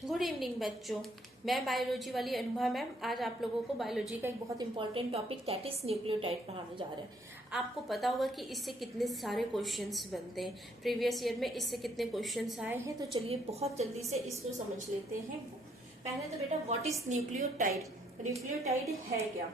Good evening बच्चों। मैं biology वाली अनुभा मैम आज आप लोगों को बायोलॉजी का एक बहुत important topic that is nucleotide पढ़ाने जा रहे हैं। आपको पता होगा कि इससे कितने सारे क्वेश्चंस बनते हैं, प्रीवियस ईयर में इससे कितने क्वेश्चंस आए हैं। तो चलिए बहुत जल्दी से इसको समझ लेते हैं। पहले तो बेटा व्हाट इज न्यूक्लियोटाइड, न्यूक्लियोटाइड है क्या।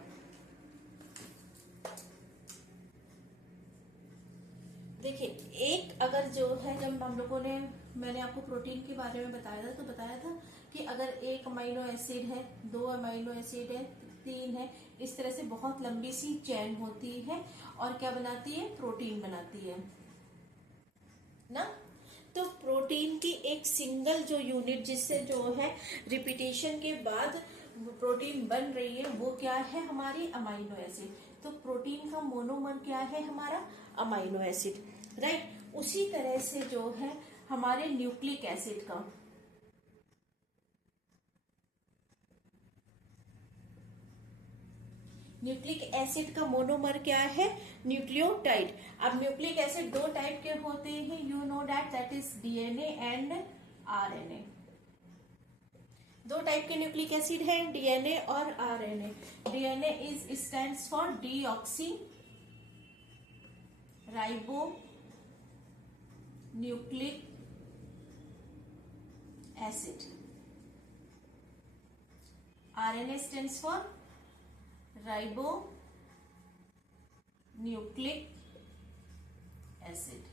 देखिए, एक अगर जो है, जब हम लोगों ने, मैंने आपको प्रोटीन के बारे में बताया था तो बताया था कि अगर एक अमाइनो एसिड है, दो अमाइनो एसिड है, तीन है, इस तरह से बहुत लंबी सी चेन होती है और क्या बनाती है, प्रोटीन बनाती है ना। तो प्रोटीन की एक सिंगल जो यूनिट जिससे जो है रिपीटेशन के बाद प्रोटीन बन रही है वो क्या है, हमारी अमाइनो एसिड। तो प्रोटीन का मोनोमर क्या है, हमारा अमाइनो एसिड, राइट। उसी तरह से जो है हमारे न्यूक्लिक एसिड का, न्यूक्लिक एसिड का मोनोमर क्या है, न्यूक्लियोटाइड। अब न्यूक्लिक एसिड दो टाइप के होते हैं, you know that is DNA and RNA. दो टाइप के न्यूक्लिक एसिड है, डीएनए और RNA. DNA is stands for deoxy ribo nucleic acid. RNA stands for ribo nucleic acid.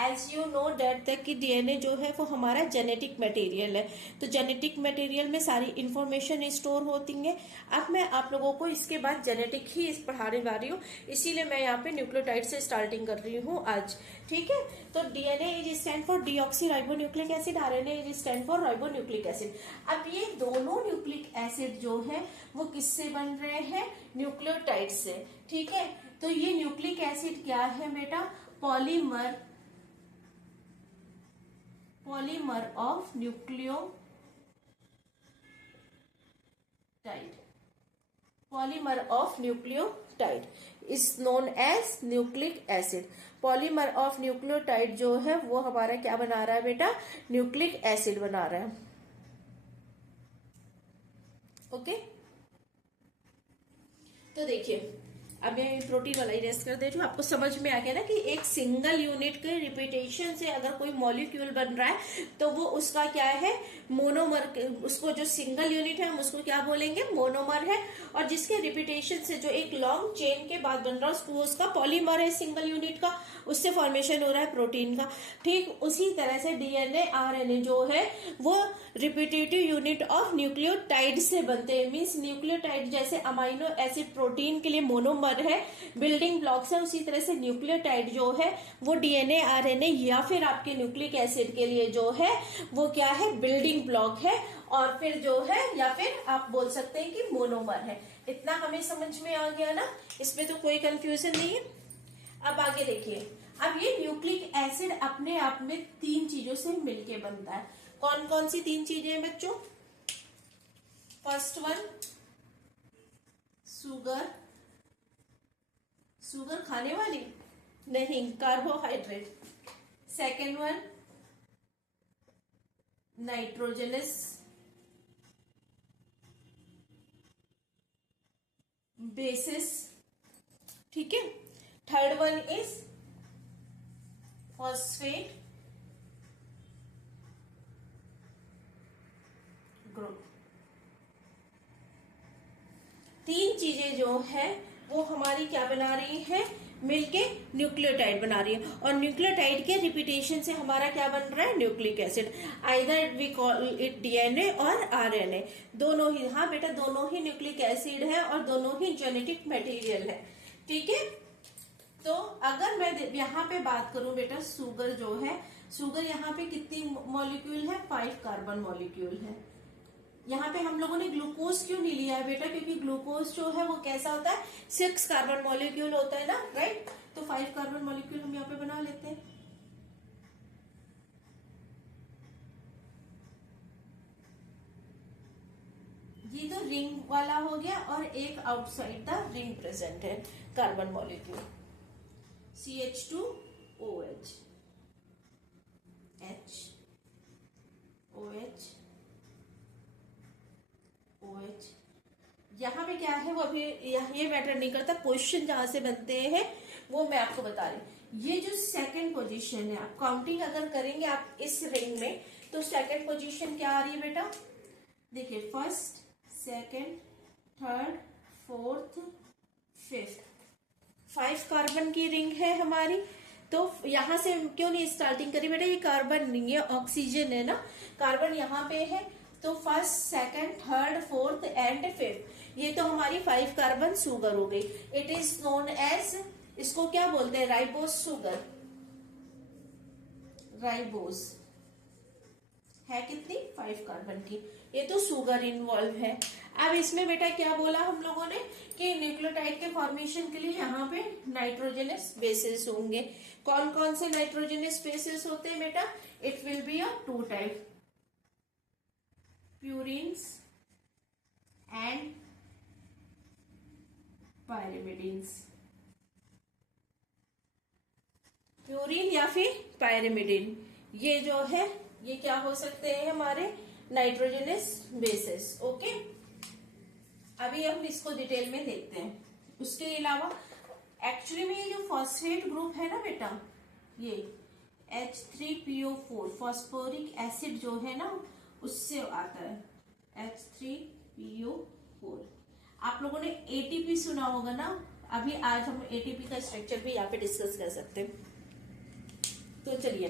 As you know date तक कि DNA जो है वो हमारा जेनेटिक मटेरियल है। तो जेनेटिक मटेरियल में सारी इंफॉर्मेशन स्टोर होती है। अब मैं आप लोगों को इसके बाद जेनेटिक ही पढ़ाने वाली हूँ, इसीलिए मैं यहाँ पे न्यूक्लियोटाइड से स्टार्टिंग कर रही हूँ आज, ठीक है। तो DNA is stand for deoxy ribo nucleic acid, RNA is stand for ribo nucleic acid. अब ये दोनों न्यूक्लिक एसिड जो है वो किससे बन रहे हैं, न्यूक्लियोटाइड से, ठीक है। तो ये न्यूक्लिक एसिड क्या है बेटा, polymer, polymer of nucleotide, polymer of nucleotide is known as nucleic acid। polymer of nucleotide जो है वो हमारा क्या बना रहा है बेटा, न्यूक्लिक एसिड बना रहा है, ओके। तो देखिए, अब मैं प्रोटीन वाला ही रेस्ट कर दे रही हूँ, आपको समझ में आ गया ना कि एक सिंगल यूनिट के रिपीटेशन से अगर कोई मॉलिक्यूल बन रहा है तो वो उसका क्या है, मोनोमर। उसको जो सिंगल यूनिट है हम उसको क्या बोलेंगे, मोनोमर है। और जिसके रिपीटेशन से जो एक लॉन्ग चेन के बाद बन रहा है उसको उसका पॉलीमर है, सिंगल यूनिट का, उससे फॉर्मेशन हो रहा है प्रोटीन का। ठीक उसी तरह से डीएनए आरएनए जो है वो रिपीटेटिव यूनिट ऑफ न्यूक्लियोटाइड से बनते हैं। मीन्स न्यूक्लियोटाइड जैसे अमाइनो एसिड प्रोटीन के लिए मोनोमर है, बिल्डिंग ब्लॉक्स है, उसी तरह से न्यूक्लियोटाइड जो है वो डीएनए आरएनए या फिर आपके न्यूक्लिक एसिड के लिए जो है वो क्या है, बिल्डिंग ब्लॉक है। और फिर जो है, या फिर आप बोल सकते हैं कि मोनोमर है। इतना हमें समझ में आ गया ना, इसमें तो कोई कंफ्यूजन नहीं है। अब आगे देखिए, अब ये न्यूक्लिक एसिड अपने आप में तीन चीजों से मिलके बनता है। कौन कौन सी तीन चीजें हैं बच्चों, फर्स्ट वन शुगर, शुगर खाने वाली नहीं, carbohydrate. Second one nitrogenous bases, ठीक है। Third one is phosphate group. तीन चीजें जो है वो हमारी क्या बना रही है, मिलके न्यूक्लियोटाइड बना रही है। और न्यूक्लियोटाइड के रिपीटेशन से हमारा क्या बन रहा है, nucleic acid. Either we call it DNA और आरएनए, दोनों ही। हाँ बेटा, दोनों ही न्यूक्लिक एसिड है और दोनों ही जेनेटिक मटेरियल है, ठीक है। तो अगर मैं यहाँ पे बात करूं बेटा, शुगर जो है, शुगर यहाँ पे कितनी मॉलिक्यूल है, 5 कार्बन मॉलिक्यूल है। यहाँ पे हम लोगों ने ग्लूकोज क्यों नहीं लिया है बेटा, क्योंकि ग्लूकोज जो है वो कैसा होता है, 6 कार्बन मॉलिक्यूल होता है ना, राइट। तो 5 कार्बन मॉलिक्यूल हम यहाँ पे बना लेते हैं। ये तो रिंग वाला हो गया और एक आउटसाइड द रिंग प्रेजेंट है कार्बन मॉलिक्यूल, CH2OH, OH क्या है वो अभी ये मैटर नहीं करता, क्वेश्चन जहां से बनते हैं वो मैं आपको बता रही हूँ। ये जो सेकंड पोजीशन है, आप काउंटिंग अगर करेंगे आप इस रिंग में, तो सेकंड पोजीशन क्या आ रही है बेटा, देखिए first, second, third, fourth, fifth, 5 carbon की रिंग है हमारी। तो यहां से क्यों नहीं स्टार्टिंग करी बेटा, ये कार्बन नहीं है, ऑक्सीजन है ना, कार्बन यहाँ पे है, तो first, second, third, fourth and fifth, ये तो हमारी 5 कार्बन शुगर हो गई। इट इज नोन एज, इसको क्या बोलते हैं, राइबोस शुगर। राइबोस है कितनी, 5 कार्बन की, ये तो शुगर इन्वॉल्व है। अब इसमें बेटा क्या बोला हम लोगों ने कि न्यूक्लियोटाइड के फॉर्मेशन के लिए यहाँ पे नाइट्रोजनस बेसेस होंगे। कौन कौन से नाइट्रोजनस बेसेस होते हैं बेटा, it will be a 2 type, purines and pyrimidines. Purine या फिर पायरिमिडिन, ये जो है ये क्या हो सकते हैं हमारे नाइट्रोजनस बेसेस। ओके, अभी हम इसको डिटेल में देखते हैं। उसके अलावा एक्चुअली में ये जो फॉस्फेट ग्रुप है ना बेटा, ये H3PO4 फॉस्फोरिक एसिड जो है ना उससे आता है, H3PO4। आप लोगों ने ATP सुना होगा ना, अभी आज हम ATP का स्ट्रक्चर भी यहाँ पे डिस्कस कर सकते हैं। तो चलिए,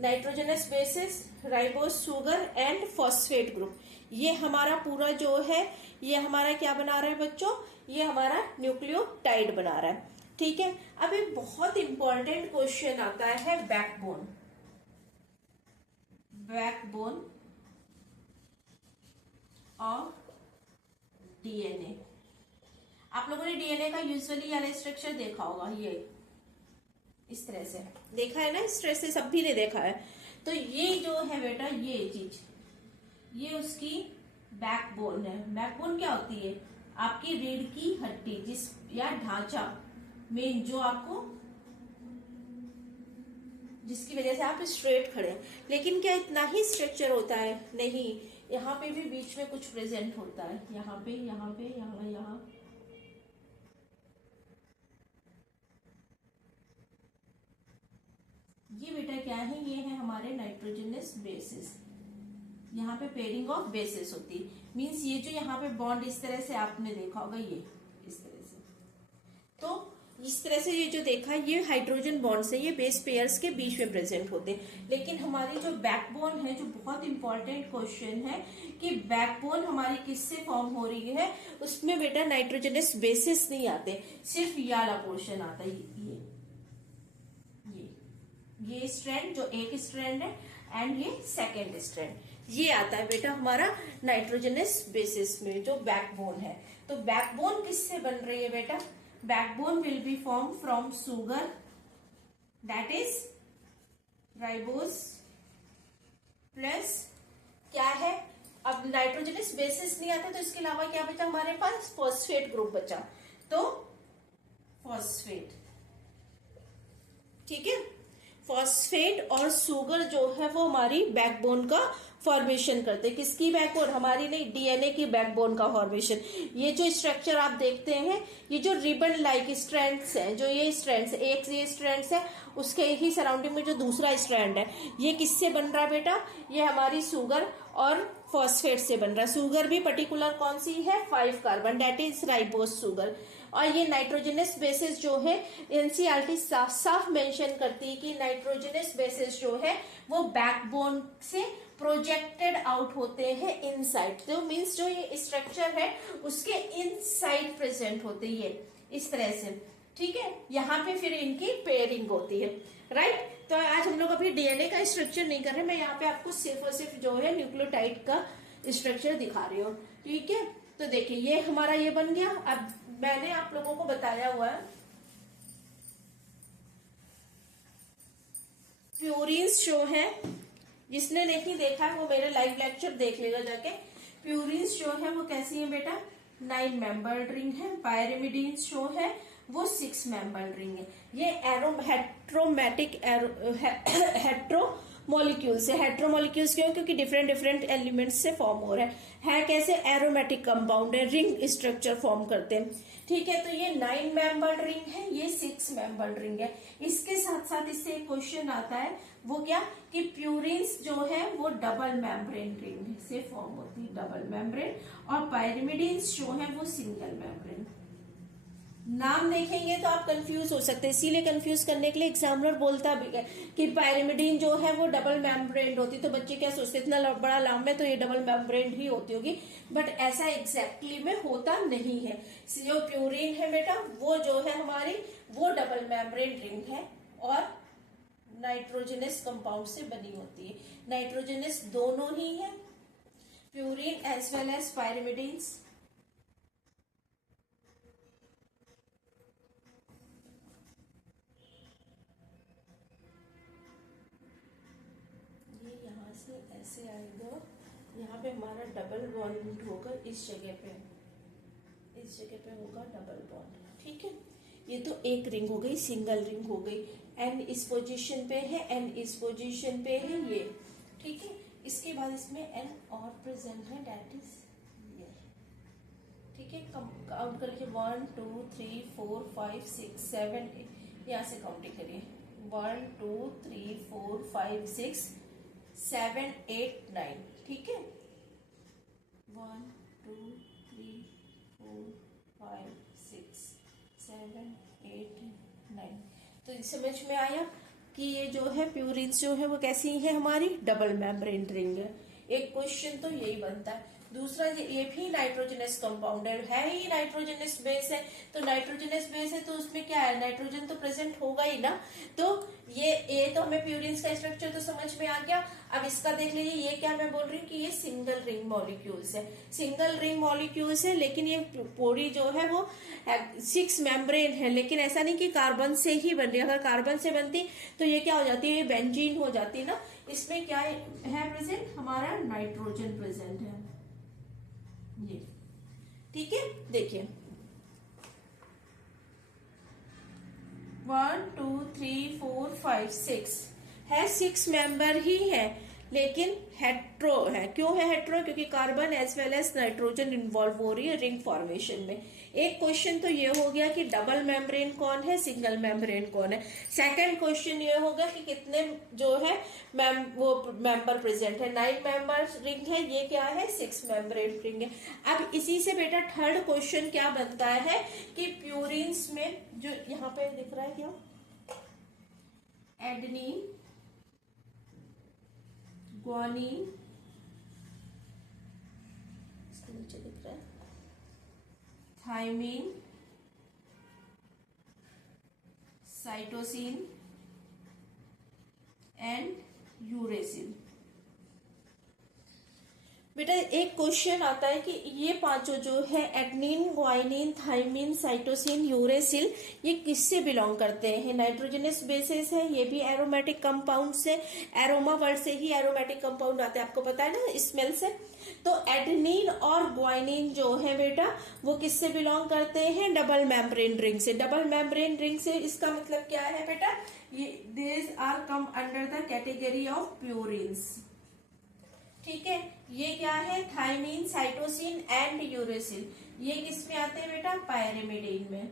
nitrogenous bases, ribose sugar and phosphate group, ये हमारा पूरा जो है ये हमारा क्या बना रहा है बच्चों, ये हमारा न्यूक्लियोटाइड बना रहा है। ठीक है, अब एक बहुत इंपॉर्टेंट क्वेश्चन आता है बैकबोन। बैकबोन और DNA। आप लोगों ने DNA का यूजुअली वाला स्ट्रक्चर देखा होगा, ये इस तरह से देखा है ना, इस तरह से सभी ने देखा है। तो ये जो है बेटा, ये चीज, ये उसकी बैकबोन है। बैकबोन क्या होती है, आपकी रीढ़ की हड्डी, जिस या ढांचा मेन, जो आपको, जिसकी वजह से आप स्ट्रेट खड़े हैं। लेकिन क्या इतना ही स्ट्रक्चर होता है, नहीं, यहाँ पे भी बीच में कुछ प्रेजेंट होता है, यहाँ पे, यहाँ पे, यहाँ। ये बेटा क्या है, ये है हमारे नाइट्रोजनस बेसिस। यहाँ पे पेयरिंग ऑफ बेसिस होती है, मींस ये जो यहाँ पे बॉन्ड इस तरह से आपने देखा होगा, ये इस तरह से। तो इस तरह से ये जो देखा, ये हाइड्रोजन बॉन्ड से, ये बेस पेयर्स के बीच में प्रेजेंट होते हैं। लेकिन हमारी जो बैकबोन है, जो बहुत इंपॉर्टेंट क्वेश्चन है कि बैकबोन हमारी किससे फॉर्म हो रही है, उसमें बेटा नाइट्रोजनस बेसिस नहीं आते, सिर्फ ये वाला पोर्शन आता है, ये स्ट्रैंड जो एक स्ट्रैंड है एंड ये सेकेंड स्ट्रैंड, ये आता है बेटा हमारा नाइट्रोजनस बेसिस में, जो बैकबोन है। तो बैकबोन किससे बन रही है बेटा, backbone will be form from sugar, that is ribose, plus क्या है, अब नाइट्रोजनस बेसिस नहीं आता, तो इसके अलावा क्या बचा हमारे पास, फॉस्फेट ग्रुप बचा, तो फॉस्फेट। ठीक है, फॉस्फेट और शुगर जो है वो हमारी बैकबोन का फॉर्मेशन करते हैं। किसकी बैकबोन, हमारी नहीं, डीएनए की बैकबोन का फॉर्मेशन। ये जो स्ट्रक्चर आप देखते हैं, ये जो रिबन लाइक स्ट्रैंड्स हैं, जो ये स्ट्रैंड्स, एक ये स्ट्रैंड्स है, उसके ही सराउंडिंग में जो दूसरा स्ट्रैंड है, ये किससे बन रहा है बेटा, ये हमारी शुगर और फॉस्फेट से बन रहा है। शुगर भी पर्टिकुलर कौन सी है, 5 carbon, that is ribose sugar. और ये नाइट्रोजनस बेसिस जो है, एनसीईआरटी साफ साफ मेंशन करती है कि नाइट्रोजनस बेसिस जो है वो बैकबोन से प्रोजेक्टेड आउट होते हैं इनसाइड, तो मींस जो ये स्ट्रक्चर है उसके इनसाइड प्रेजेंट होते हैं, ये इस तरह से। ठीक है, यहाँ पे फिर इनकी पेयरिंग होती है, राइट। तो आज हम लोग अभी डीएनए का स्ट्रक्चर नहीं कर रहे, मैं यहाँ पे आपको सिर्फ और सिर्फ जो है न्यूक्लियोटाइड का स्ट्रक्चर दिखा रही हूँ। ठीक है, तो देखिए ये हमारा ये बन गया। अब मैंने आप लोगों को बताया हुआ है प्यूरिन्स जो है, जिसने नहीं देखा है वो मेरे लाइव लेक्चर देख लेगा जाके। प्यूरिन्स जो है वो कैसी है बेटा, 9 मेंबर्ड रिंग है। पायरिमिडीन्स जो है वो 6 मेंबर्ड रिंग है। ये हेट्रोमैटिक हेट्रो मॉलिक्यूल्स है। हेट्रोमॉलिक्यूल्स क्यों? क्योंकि डिफरेंट डिफरेंट एलिमेंट्स से फॉर्म हो रहा है कैसे? एरोमेटिक कंपाउंड है, रिंग स्ट्रक्चर फॉर्म करते हैं। ठीक है, तो ये 9 मेंबर्ड रिंग है, ये 6 मेंबर्ड रिंग है। इसके साथ साथ इससे एक क्वेश्चन आता है, वो क्या कि प्यूरिन्स जो है वो डबल मेम्ब्रेन रिंग से फॉर्म होती है, डबल मेम्ब्रेन, और पायरिमिडीन्स जो है वो सिंगल मेम्ब्रेन। नाम देखेंगे तो आप कंफ्यूज हो सकते हैं, इसीलिए कंफ्यूज करने के लिए एग्जामिनर बोलता भी है कि पायरिमिडीन जो है वो डबल मेम्ब्रेन होती, तो बच्चे क्या सोचते हैं इतना बड़ा नाम है तो ये डबल मेम्ब्रेन ही होती होगी, बट ऐसा एग्जैक्टली में होता नहीं है। जो प्यूरिन है बेटा वो जो है हमारी वो डबल मेम्ब्रेन रिंग है और नाइट्रोजनस कंपाउंड से बनी होती है। नाइट्रोजनस दोनों ही है, purine as well as pyrimidines. ऐसे आएगा, यहाँ पे हमारा डबल बॉन्ड होगा, इस जगह पे होगा डबल बॉन्ड। ठीक है, ये तो एक रिंग हो गई, सिंगल रिंग हो गई। एन इस पोजीशन पे है, एन इस पोजीशन पे है ये। ठीक है, इसके बाद इसमें एन और प्रेजेंट है, डेट इज ये। ठीक है, काउंट करिए 1 2 3 4 5 6 7 8, यहाँ से काउंटिंग करिए 1 2 3 4 5 6 7 8 9। ठीक है, 1 2 3 4 5 6 7 8 9। तो समझ में आया कि ये जो है प्यूरिन्स जो है वो कैसी है, हमारी डबल मेम्ब्रेन रिंग है। एक क्वेश्चन तो यही बनता है। दूसरा, ये भी नाइट्रोजनस कंपाउंड है ही, नाइट्रोजनस बेस है, तो नाइट्रोजनस बेस है तो उसमें क्या है, नाइट्रोजन तो प्रेजेंट होगा ही ना। तो ये तो हमें प्यूरिन्स का स्ट्रक्चर तो समझ में आ गया। अब इसका देख लीजिए, ये क्या मैं बोल रही हूँ कि ये सिंगल रिंग मॉलिक्यूल्स है, सिंगल रिंग मॉलिक्यूल्स है, लेकिन ये पूरी जो है वो 6 मेम्ब्रेन है, लेकिन ऐसा नहीं कि कार्बन से ही बन रही है। अगर कार्बन से बनती तो ये क्या हो जाती है, ये बेंजीन हो जाती ना। इसमें क्या है प्रेजेंट, हमारा नाइट्रोजन प्रेजेंट है ये। ठीक है, देखिए 1 2 3 4 5 6 है, 6 मेंबर ही है, लेकिन हेट्रो है। क्यों है हेट्रो? क्योंकि carbon as well as nitrogen involve हो रही है रिंग फॉर्मेशन में। एक क्वेश्चन तो ये हो गया कि डबल मेम्ब्रेन कौन है, सिंगल मेम्ब्रेन कौन है। सेकंड क्वेश्चन ये होगा कि कितने जो है वो मेंबर प्रेजेंट है। 9 मेंबर रिंग है, ये क्या है 6 मेम्ब्रेन रिंग है। अब इसी से बेटा थर्ड क्वेश्चन क्या बनता है कि प्यूरिन्स में जो यहाँ पे दिख रहा है क्या, एडेनिन, ग्वानिन, इसके नीचे दिख रहा है थायमिन, साइटोसिन एंड यूरेसिल। बेटा एक क्वेश्चन आता है कि ये पांचों जो है adenine, guanine, thymine, cytosine, uracil, ये किससे बिलोंग करते हैं? नाइट्रोजनस बेसिस है, ये भी एरोमेटिक कंपाउंड से, एरोमा वर्ड से ही एरोमेटिक कंपाउंड आते हैं, आपको पता है ना स्मेल से। तो एडेनिन और ग्वानिन जो है बेटा वो किससे बिलोंग करते हैं? डबल मेम्ब्रेन रिंग से। डबल मेम्ब्रेन रिंग से इसका मतलब क्या है बेटा, ये these are come under the category of purines. ठीक है, ये क्या है थायमिन, साइटोसिन एंड यूरेसिल, ये किस में आते हैं बेटा? पायरिमिडीन में।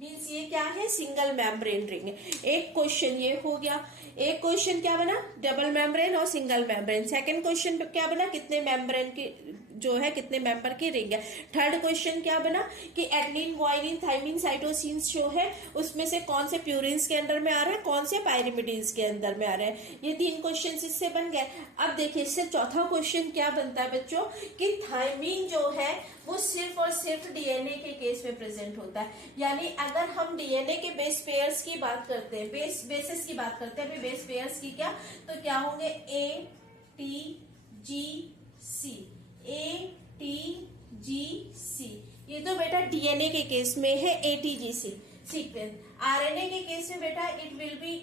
मीन्स ये क्या है, सिंगल मेम्ब्रेन रिंग है। एक क्वेश्चन ये हो गया। एक क्वेश्चन क्या बना, डबल मेम्ब्रेन और सिंगल मेम्ब्रेन। सेकंड क्वेश्चन क्या बना, कितने मेम्ब्रेन की जो है कितने मेंबर की रिंग है। थर्ड क्वेश्चन क्या बना कि एडेनिन, ग्वानिन, थायमिन, साइटोसिन जो है उसमें से कौन से प्यूरिन्स के अंदर में आ रहा है, कौन से पायरिमिडीन्स के अंदर में आ रहे हैं। ये 3 क्वेश्चन इससे बन गए। अब देखिए इससे चौथा क्वेश्चन क्या बनता है बच्चों कि थायमिन जो है वो सिर्फ और सिर्फ डीएनए के केस में प्रेजेंट होता है। यानी अगर हम डीएनए के बेस पेयर्स की बात करते हैं, बेसिस की बात करते हैं, बेस पेयर्स की क्या, तो क्या होंगे A T G C, A T G सी। ये तो बेटा डीएनए के केस में है ATGC सीक्वेंस। आरएनए के केस में बेटा it will B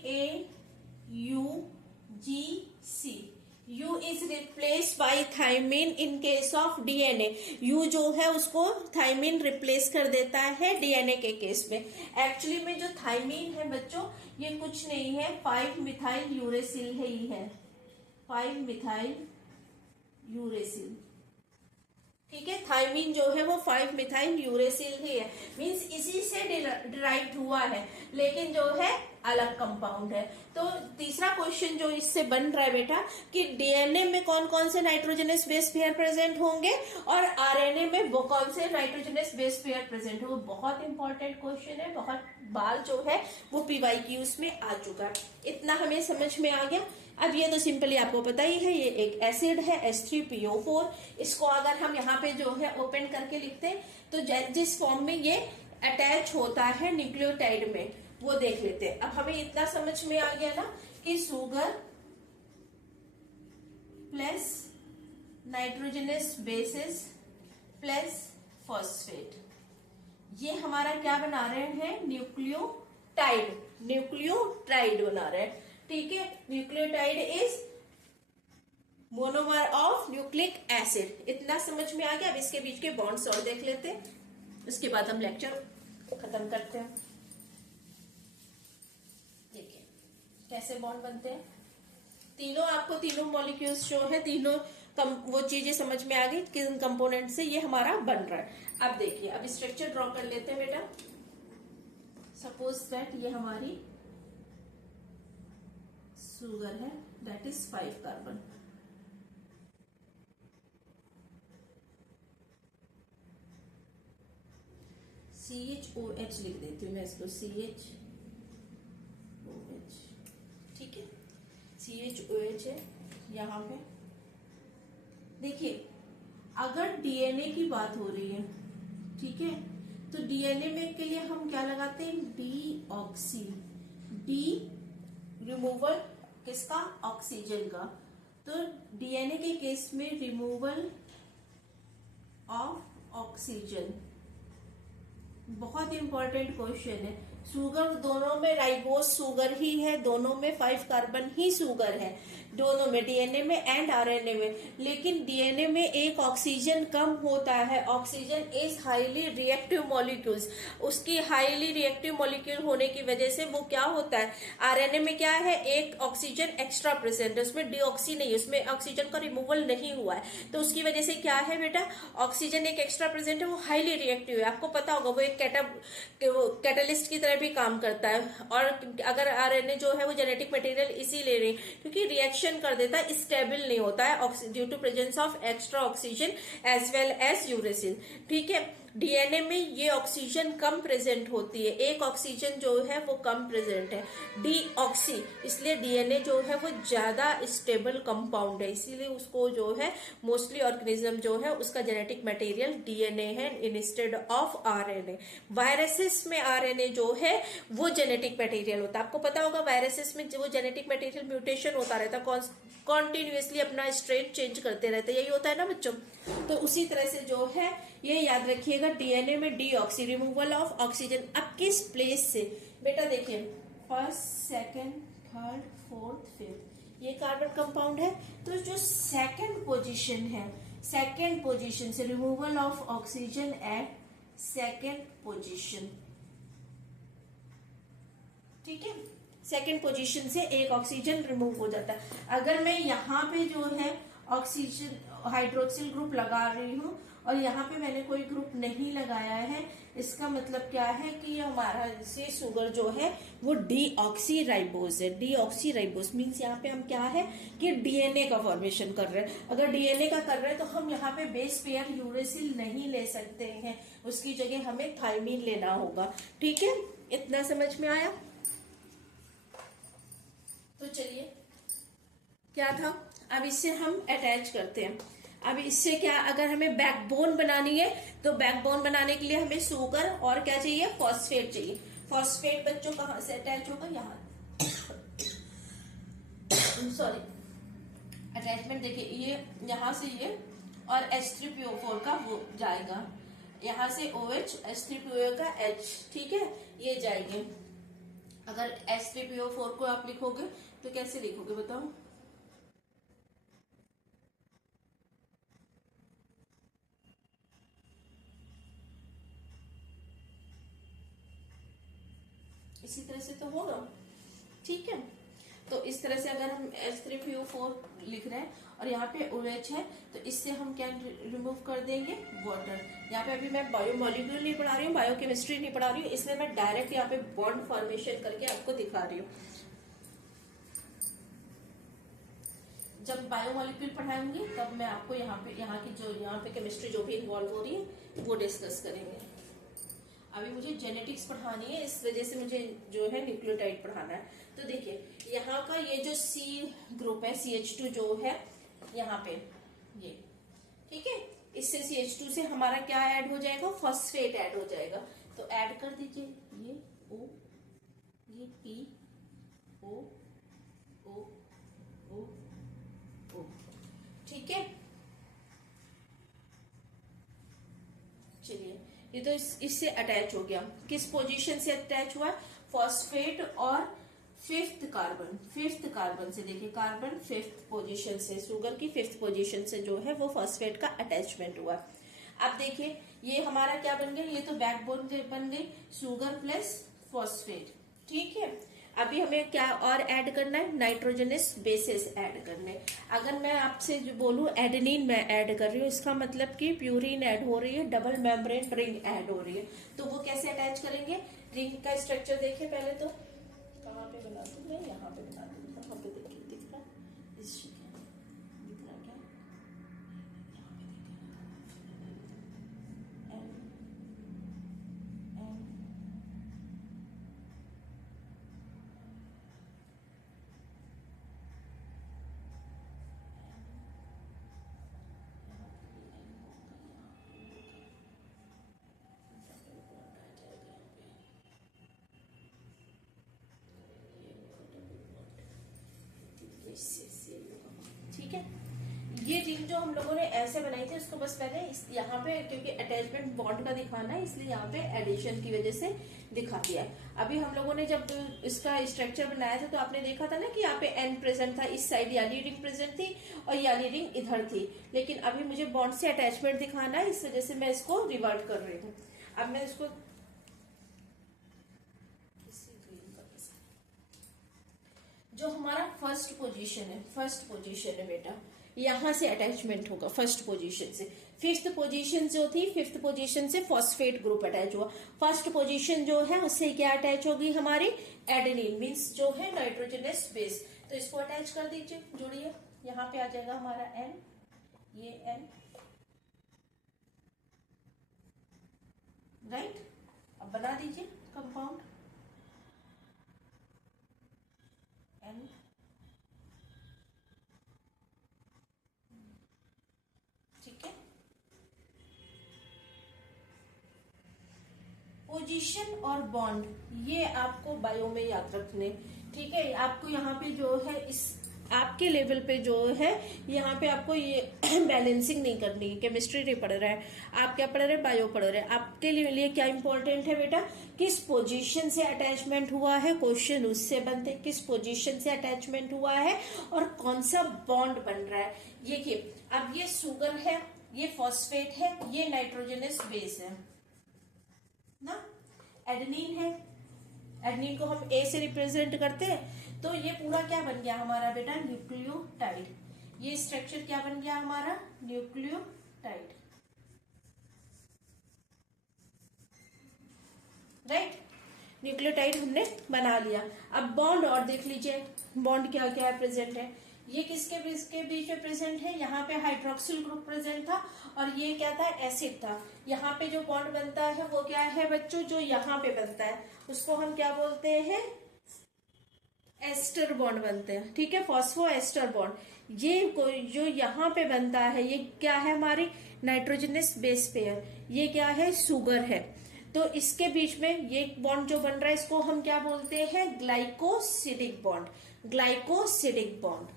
AUGC। U is replace by thymine in case of DNA. U जो है उसको थाइमिन रिप्लेस कर देता है डीएनए के केस में। एक्चुअली में जो थाइमिन है बच्चों, ये कुछ नहीं है, 5 मिथाइल यूरेसिल ही है, 5 मिथाइल यूरेसिल। ठीक है, थाइमिन जो है वो 5 मिथाइल यूरेसिल ही है, मींस इसी से डिराइव हुआ है, लेकिन जो है अलग कंपाउंड है। तो तीसरा क्वेश्चन जो इससे बन रहा है बेटा कि डीएनए में कौन कौन से नाइट्रोजनस बेस पेयर प्रेजेंट होंगे और आरएनए में वो कौन से नाइट्रोजनस बेस पेयर प्रेजेंट होंगे। बहुत इंपॉर्टेंट क्वेश्चन है, बहुत बार जो है वो पीवाईक्यूज में आ चुका है। इतना हमें समझ में आ गया। अब ये तो सिंपली आपको पता ही है, ये एक एसिड है H3PO4। इसको अगर हम यहाँ पे जो है ओपन करके लिखते हैं तो जिस फॉर्म में ये अटैच होता है न्यूक्लियोटाइड में, वो देख लेते हैं। अब हमें इतना समझ में आ गया ना कि sugar plus nitrogenous bases plus phosphate, ये हमारा क्या बना रहे हैं, न्यूक्लियोटाइड, न्यूक्लियोटाइड बना रहे हैं। ठीक है, nucleotide is monomer of nucleic acid. इतना समझ में आ गया। अब इसके बीच के बॉन्ड्स और देख लेते हैं, उसके बाद हम लेक्चर खत्म करते हैं। देखिए कैसे बॉन्ड बनते हैं। तीनों आपको तीनों मॉलिक्यूल्स जो है, तीनों वो चीजें समझ में आ गई किन कंपोनेंट से ये हमारा बन रहा है। अब देखिए, अब स्ट्रक्चर ड्रॉ कर लेते हैं बेटा। सपोज दैट ये हमारी शुगर है, दैट इज 5 कार्बन। CHOH लिख देती हूँ मैं इसको, CHOH। ठीक है, CHOH है यहाँ पे। देखिए अगर डीएनए की बात हो रही है, ठीक है, तो डीएनए में के लिए हम क्या लगाते हैं, डीऑक्सी, डी रिमूवल किसका, ऑक्सीजन का। तो डीएनए के केस में रिमूवल ऑफ ऑक्सीजन, बहुत इंपॉर्टेंट क्वेश्चन है। शुगर दोनों में राइबोज शुगर ही है, दोनों में 5 कार्बन ही शुगर है, दोनों में, डीएनए में एंड आरएनए में। लेकिन डीएनए में एक ऑक्सीजन कम होता है। Oxygen is highly reactive molecules, उसकी हाईली रिएक्टिव मॉलिक्यूल होने की वजह से वो क्या होता है, आरएनए में क्या है, एक ऑक्सीजन एक्स्ट्रा प्रेजेंट है, उसमें डीऑक्सी नहीं, उसमें ऑक्सीजन का रिमूवल नहीं हुआ है। तो उसकी वजह से क्या है बेटा, ऑक्सीजन एक एक्स्ट्रा प्रेजेंट है, वो हाईली रिएक्टिव है। आपको पता होगा वो एक कैटलिस्ट की तरह भी काम करता है। और अगर आरएनए जो है वो जेनेटिक मटेरियल इसी ले रही, क्योंकि रिएक्शन कर देता है, स्टेबल नहीं होता है due to presence of extra oxygen as well as uracil. ठीक है, डीएनए में ये ऑक्सीजन कम प्रेजेंट होती है, एक ऑक्सीजन जो है वो कम प्रेजेंट है, डीऑक्सी। इसलिए डीएनए जो है वो ज्यादा स्टेबल कंपाउंड है, इसीलिए उसको जो है मोस्टली ऑर्गेनिज्म जो है उसका जेनेटिक मटेरियल डीएनए है इंस्टेड ऑफ आरएनए। वायरसेस में आरएनए जो है वो जेनेटिक मटेरियल होता है। आपको पता होगा वायरसेस में जो जेनेटिक मटेरियल म्यूटेशन होता रहता है, कॉन्टिन्यूसली अपना स्ट्रेट चेंज करते रहते हैं, यही होता है ना बच्चों। तो उसी तरह से जो है ये याद रखिएगा, डीएनए में डीऑक्सी, रिमूवल ऑफ ऑक्सीजन। अब किस प्लेस से बेटा, देखिए first, second, third, fourth, fifth, ये कार्बन कंपाउंड है। तो जो सेकंड पोजीशन है, सेकंड पोजीशन से removal of oxygen at second position. ठीक है, सेकंड पोजीशन से एक ऑक्सीजन रिमूव हो जाता है। अगर मैं यहाँ पे जो है ऑक्सीजन हाइड्रोक्सिल ग्रुप लगा रही हूँ और यहाँ पे मैंने कोई ग्रुप नहीं लगाया है, इसका मतलब क्या है कि हमारा से शुगर जो है वो डीऑक्सी राइबोज है। डीऑक्सी राइबोज मीन्स यहाँ पे हम क्या है कि डीएनए का फॉर्मेशन कर रहे हैं। अगर डीएनए का कर रहे हैं तो हम यहाँ पे बेस पेयर यूरेसिल नहीं ले सकते हैं, उसकी जगह हमें थाइमीन लेना होगा। ठीक है, इतना समझ में आया। तो चलिए क्या था, अब इससे हम अटैच करते हैं। अब इससे क्या, अगर हमें बैकबोन बनानी है तो बैकबोन बनाने के लिए हमें शुगर और क्या चाहिए, फॉस्फेट चाहिए। फॉस्फेट बच्चों कहाँ से अटैच होगा, यहाँ सॉरी अटैचमेंट देखिए, ये यहाँ से ये और H3PO4 का वो जाएगा, यहाँ से OH H3PO का H, ठीक है, ये जाएंगे। अगर H3PO4 को आप लिखोगे तो कैसे लिखोगे बताओ, तो होगा, ठीक है। तो इस तरह से अगर हम H3PO4 लिख रहे हैं और यहाँ पे OH है, तो इससे हम क्या रिमूव कर देंगे, वाटर। यहाँ पे अभी मैं बायोमोलिक्यूल नहीं पढ़ा रही हूँ, बायोकेमिस्ट्री नहीं पढ़ा रही हूँ, इसमें मैं डायरेक्ट यहाँ पे बॉन्ड फॉर्मेशन करके आपको दिखा रही हूँ। जब बायोमोलिक्यूल पढ़ाऊंगी तब मैं आपको यहाँ पे केमिस्ट्री जो भी इन्वॉल्व हो रही है वो डिस्कस करेंगे। अभी मुझे जेनेटिक्स पढ़ानी है, इस वजह से मुझे जो है न्यूक्लियोटाइड पढ़ाना है। तो देखिए यहाँ का ये जो C ग्रुप है, CH2 जो है यहाँ पे ये, ठीक है, इससे CH2 से हमारा क्या ऐड हो जाएगा, फॉस्फेट ऐड हो जाएगा। तो ऐड कर दीजिए ये O, ये P, O, O, O, O, ठीक है। चलिए ये तो इससे अटैच हो गया। किस पोजीशन से अटैच हुआ, फॉस्फेट और फिफ्थ कार्बन से, देखिए कार्बन फिफ्थ पोजीशन से, शुगर की फिफ्थ पोजीशन से जो है वो फॉस्फेट का अटैचमेंट हुआ। अब देखिए ये हमारा क्या बन गया, ये तो बैकबोन बन गई, शुगर प्लस फॉस्फेट, ठीक है। अभी हमें क्या और ऐड करना है, नाइट्रोजनस बेसेस ऐड करने। अगर मैं आपसे जो बोलूं एडेनिन मैं ऐड कर रही हूँ, इसका मतलब कि प्यूरिन ऐड हो रही है, डबल मेम्ब्रेन रिंग ऐड हो रही है। तो वो कैसे अटैच करेंगे, रिंग का स्ट्रक्चर देखिए पहले तो, कहाँ पे बना दूं मैं, यहाँ पे बना दूं, कहाँ पे देखिए दिख रहा, दिख रहा क्या, यहाँ पे ठीक है। ये रिंग जो हम लोगों ने ऐसे बनाई थी उसको बस मैंने यहाँ पे, क्योंकि अटैचमेंट बॉन्ड का दिखाना है इसलिए यहाँ पे एडिशन की वजह से दिखा दिया है। अभी हम लोगों ने जब इसका स्ट्रक्चर बनाया था तो आपने देखा था ना कि यहाँ पे N प्रेजेंट था, इस साइड याली रिंग प्रेजेंट थी और याली रिंग इधर थी, लेकिन अभी मुझे बॉन्ड से अटैचमेंट दिखाना है, इस वजह से मैं इसको रिवर्ट कर रही हूँ। अब मैं इसको जो हमारा फर्स्ट पोजीशन है बेटा, यहां से अटैचमेंट होगा फर्स्ट पोजीशन से। फिफ्थ पोजीशन जो थी, फिफ्थ पोजीशन से फॉस्फेट ग्रुप अटैच हुआ। फर्स्ट पोजीशन जो है उससे क्या अटैच होगी हमारी, एडेनिन मीन्स जो है नाइट्रोजनस बेस। तो इसको अटैच कर दीजिए, जोड़िए, यहाँ पे आ जाएगा हमारा N, ये N, राइट। अब बना दीजिए कंपाउंड N, ठीक है। पोजीशन और बॉन्ड ये आपको बायो में याद रखने, ठीक है। आपको यहाँ पे जो है इस आपके लेवल पे जो है यहाँ पे आपको ये बैलेंसिंग नहीं करनी है। केमिस्ट्री नहीं पढ़ रहा है आप, क्या पढ़ रहे हैं, बायो पढ़ रहे हैं। आपके लिए क्या इंपॉर्टेंट है बेटा, किस पोजीशन से अटैचमेंट हुआ है, क्वेश्चन उससे बनते, किस पोजीशन से अटैचमेंट हुआ है और कौन सा बॉन्ड बन रहा है। देखिए अब ये शुगर है, ये फॉस्फेट है, ये नाइट्रोजनस बेस है ना, एडेनिन है, एडेनिन को हम A से रिप्रेजेंट करते हैं। तो ये पूरा क्या बन गया हमारा बेटा, न्यूक्लियोटाइड। ये स्ट्रक्चर क्या बन गया हमारा, न्यूक्लियोटाइड, राइट। न्यूक्लियोटाइड हमने बना लिया। अब बॉन्ड और देख लीजिए, बॉन्ड क्या क्या है प्रेजेंट है। ये किसके बीच में प्रेजेंट है, यहाँ पे हाइड्रोक्सिल ग्रुप प्रेजेंट था और ये क्या था, एसिड था। यहाँ पे जो बॉन्ड बनता है वो क्या है बच्चों, जो यहाँ पे बनता है उसको हम क्या बोलते हैं, एस्टर बॉन्ड बनते हैं, ठीक है, फॉस्फो एस्टर बॉन्ड। ये जो यहाँ पे बनता है ये क्या है, हमारी नाइट्रोजनस बेस पेयर, ये क्या है, शुगर है। तो इसके बीच में ये बॉन्ड जो बन रहा है इसको हम क्या बोलते हैं, ग्लाइकोसिडिक बॉन्ड, ग्लाइकोसिडिक बॉन्ड।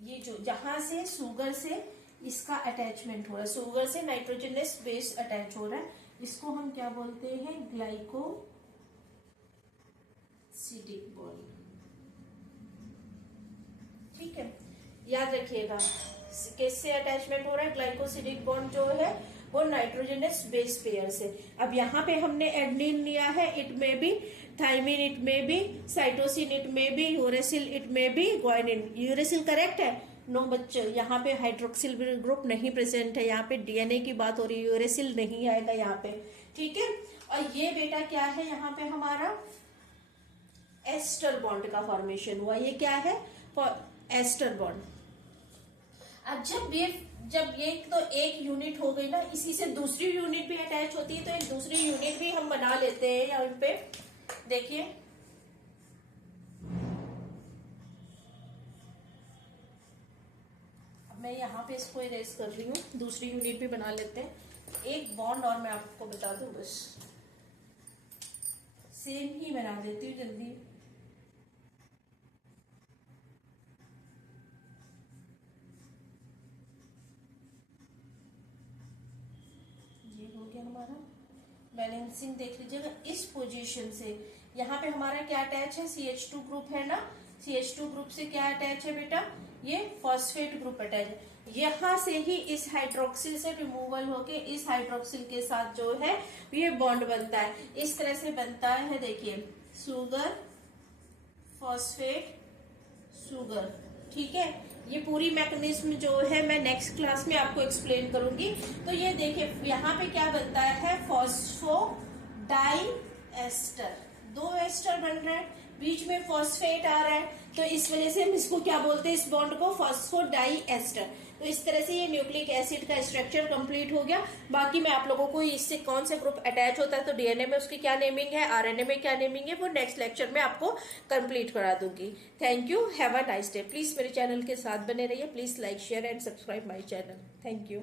ये जो जहां से शुगर से इसका अटैचमेंट हो रहा है, शुगर से नाइट्रोजनस बेस अटैच हो रहा है, इसको हम क्या बोलते हैं, ग्लाइकोसिडिक बॉन्ड, ठीक है। याद रखिएगा किससे अटैचमेंट हो रहा है, ग्लाइकोसिडिक बॉन्ड जो है वो नाइट्रोजनस बेस पेयर से। अब यहाँ पे हमने एडनिन लिया है, इट में बी थाइमिन, इट में बी साइटोसिन, इट में बी यूरेसिल, इट में बी ग्वानिन। यूरेसिल करेक्ट है? नो बच्चों, यहाँ पे हाइड्रोक्सिल ग्रुप नहीं प्रेजेंट है, यहाँ पे डीएनए की बात हो रही है, यूरेसिल नहीं आएगा यहाँ पे, ठीक है। और ये बेटा क्या है, यहाँ पे हमारा एस्टर बॉन्ड का फॉर्मेशन हुआ। ये क्या है? Ester bond. अब जब ये तो एक यूनिट हो गई ना, इसी से दूसरी यूनिट भी अटैच होती है, तो एक दूसरी यूनिट भी हम बना लेते हैं यहाँ पे। देखिए अब मैं यहाँ पे इसको इरेज कर रही हूँ, दूसरी यूनिट भी बना लेते हैं। एक बॉन्ड और मैं आपको बता दूं, बस सेम ही बना देती हूँ जल्दी। हमारा बैलेंसिंग देख लीजिएगा इस पोजीशन से। यहाँ पे हमारा क्या अटैच है? CH2 ग्रुप है ना। CH2 ग्रुप से क्या अटैच है बेटा? ये फॉस्फेट ग्रुप अटैच है। यहाँ से ही इस हाइड्रोक्सिल से रिमूवल होके इस हाइड्रोक्सिल के साथ जो है ये बॉन्ड बनता है। इस तरह से बनता है, देखिए सुगर फॉस्फेट सुगर, ठीक है। ये पूरी मैकेनिज्म जो है मैं नेक्स्ट क्लास में आपको एक्सप्लेन करूंगी। तो ये देखिए यहाँ पे क्या बनता है? फॉस्फोडाई एस्टर, दो एस्टर बन रहे हैं, बीच में फॉस्फेट आ रहा है, तो इस वजह से हम इसको क्या बोलते हैं? इस बॉन्ड को फॉस्फोडाई एस्टर। तो इस तरह से ये न्यूक्लिक एसिड का स्ट्रक्चर कंप्लीट हो गया। बाकी मैं आप लोगों को इससे कौन सा ग्रुप अटैच होता है, तो डीएनए में उसकी क्या नेमिंग है, आरएनए में क्या नेमिंग है, वो नेक्स्ट लेक्चर में आपको कंप्लीट करा दूंगी। Thank you, have a nice day. Please मेरे चैनल के साथ बने रहिए। Please like share and subscribe my channel. Thank you.